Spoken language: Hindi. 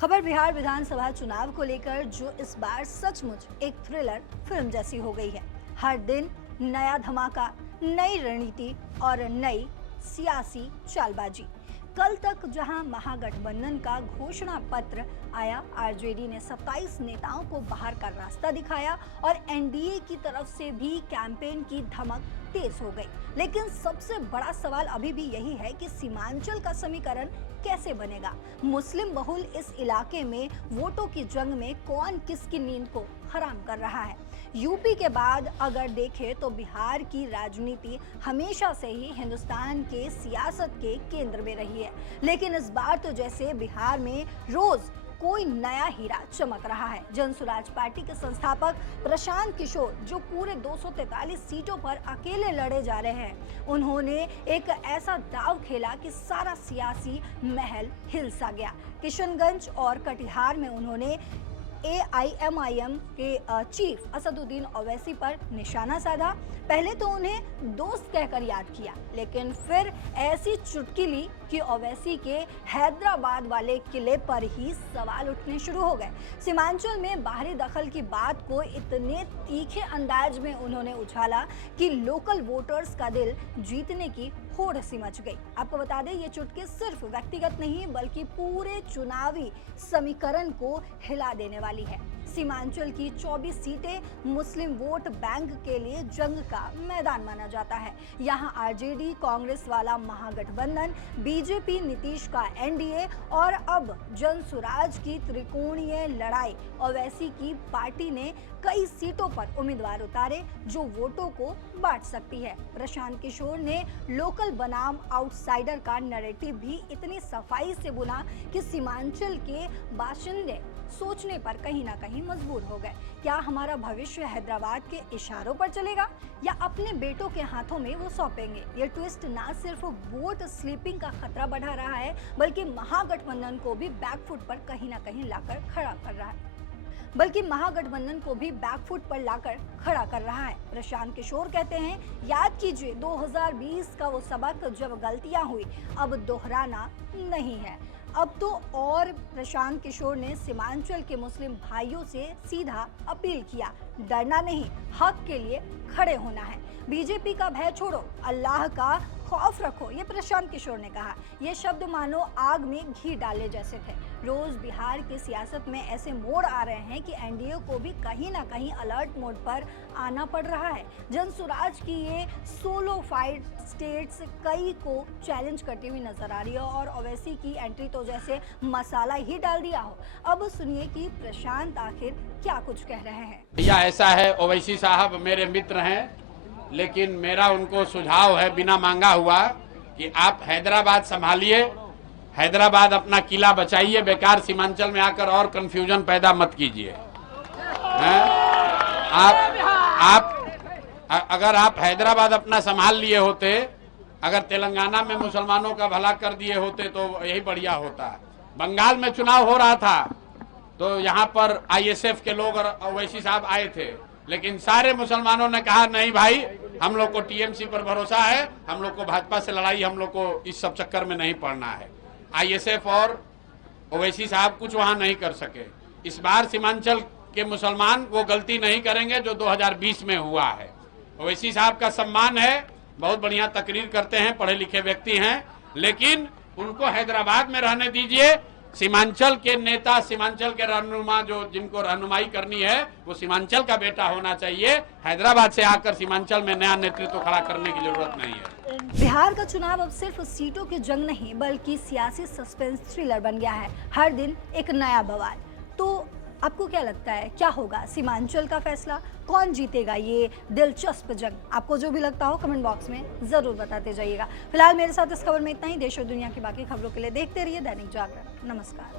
खबर बिहार विधानसभा चुनाव को लेकर जो इस बार सचमुच एक थ्रिलर फिल्म जैसी हो गई है। हर दिन नया धमाका, नई रणनीति और नई सियासी चालबाजी। कल तक जहां महागठबंधन का घोषणा पत्र आया, आरजेडी ने 27 नेताओं को बाहर का रास्ता दिखाया और एनडीए की तरफ से भी कैंपेन की धमक तेज हो गई। लेकिन सबसे बड़ा सवाल अभी भी यही है कि सीमांचल का समीकरण कैसे बनेगा। मुस्लिम बहुल इस इलाके में वोटों की जंग में कौन किसकी नींद को हराम कर रहा है। यूपी के बाद अगर देखें तो बिहार की राजनीति हमेशा से ही हिंदुस्तान के सियासत के केंद्र में रही है। लेकिन इस बार तो जैसे बिहार में रोज कोई नया हीरा चमक रहा है। जनसुराज पार्टी के संस्थापक प्रशांत किशोर, जो पूरे 243 सीटों पर अकेले लड़े जा रहे हैं, उन्होंने एक ऐसा दांव खेला कि सारा सियासी महल हिल सा गया। किशनगंज और कटिहार में उन्होंने AIMIM के चीफ असदुद्दीन ओवैसी पर निशाना साधा। पहले तो उन्हें दोस्त कहकर याद किया, लेकिन फिर ऐसी चुटकी ली कि ओवैसी के हैदराबाद वाले किले पर ही सवाल उठने शुरू हो गए। सीमांचल में बाहरी दखल की बात को इतने तीखे अंदाज में उन्होंने उछाला कि लोकल वोटर्स का दिल जीतने की होड़ सी मच गई। आपको बता दें, ये चुटकी सिर्फ व्यक्तिगत नहीं बल्कि पूरे चुनावी समीकरण को हिला देने वाली है। सीमांचल की 24 सीटें मुस्लिम वोट बैंक के लिए जंग का मैदान माना जाता है। यहाँ आरजेडी कांग्रेस वाला महागठबंधन, बीजेपी नीतीश का एनडीए और अब जनसुराज की त्रिकोणीय लड़ाई। ओवैसी की पार्टी ने कई सीटों पर उम्मीदवार उतारे जो वोटों को बांट सकती है। प्रशांत किशोर ने लोकल बनाम आउटसाइडर का नैरेटिव भी इतनी सफाई से बुना कि सीमांचल के बाशिंदे सोचने पर कहीं ना कहीं मजबूर हो गए। क्या हमारा भविष्य हैदराबाद के इशारों पर चलेगा या अपने बेटों के हाथों में वो सौंपेंगे। ये ट्विस्ट ना सिर्फ वोट स्लीपिंग का खतरा बढ़ा रहा है बल्कि महागठबंधन को भी बैकफुट पर कहीं ना कहीं लाकर खड़ा कर रहा है। कर रहा है। प्रशांत किशोर कहते हैं, याद कीजिए 2020 का वो सबक जब गलतियां हुई, अब दोहराना नहीं है। अब तो और प्रशांत किशोर ने सीमांचल के मुस्लिम भाइयों से सीधा अपील किया, डरना नहीं, हक के लिए खड़े होना है। बीजेपी का भय छोड़ो, अल्लाह का खौफ रखो, ये प्रशांत किशोर ने कहा। ये शब्द मानो आग में घी डाले जैसे थे। रोज बिहार की सियासत में ऐसे मोड़ आ रहे हैं कि एनडीए को भी कहीं ना कहीं अलर्ट मोड पर आना पड़ रहा है। जनसुराज की ये सोलो फाइट स्टेट्स कई को चैलेंज करती हुई नजर आ रही है और ओवैसी की एंट्री तो जैसे मसाला ही डाल दिया हो। अब सुनिए कि प्रशांत आखिर क्या कुछ कह रहे हैं। भैया ऐसा है, ओवैसी साहब मेरे मित्र हैं, लेकिन मेरा उनको सुझाव है बिना मांगा हुआ कि आप हैदराबाद संभालिए, हैदराबाद अपना किला बचाइए, बेकार सीमांचल में आकर और कंफ्यूजन पैदा मत कीजिए। आप अगर आप हैदराबाद अपना संभाल लिए होते, अगर तेलंगाना में मुसलमानों का भला कर दिए होते तो यही बढ़िया होता। बंगाल में चुनाव हो रहा था तो यहाँ पर ISF के लोग और ओवैसी साहब आए थे, लेकिन सारे मुसलमानों ने कहा नहीं भाई, हम लोग को TMC पर भरोसा है, हम लोग को भाजपा से लड़ाई, हम लोग को इस सब चक्कर में नहीं पड़ना है। ISF और ओवैसी साहब कुछ वहां नहीं कर सके। इस बार सीमांचल के मुसलमान वो गलती नहीं करेंगे जो 2020 में हुआ है। ओवैसी साहब का सम्मान है, बहुत बढ़िया तकरीर करते हैं, पढ़े लिखे व्यक्ति हैं, लेकिन उनको हैदराबाद में रहने दीजिए। सीमांचल के नेता, सीमांचल के रहनुमा, जो जिनको रहनुमाई करनी है वो सीमांचल का बेटा होना चाहिए। हैदराबाद से आकर सीमांचल में नया नेतृत्व खड़ा करने की जरूरत नहीं है। बिहार का चुनाव अब सिर्फ सीटों की जंग नहीं बल्कि सियासी सस्पेंस थ्रिलर बन गया है। हर दिन एक नया बवाल। तो आपको क्या लगता है, क्या होगा सीमांचल का फैसला, कौन जीतेगा ये दिलचस्प जंग? आपको जो भी लगता हो कमेंट बॉक्स में जरूर बताते जाइएगा। फिलहाल मेरे साथ इस खबर में इतना ही। देश और दुनिया की बाकी खबरों के लिए देखते रहिए दैनिक जागरण। नमस्कार।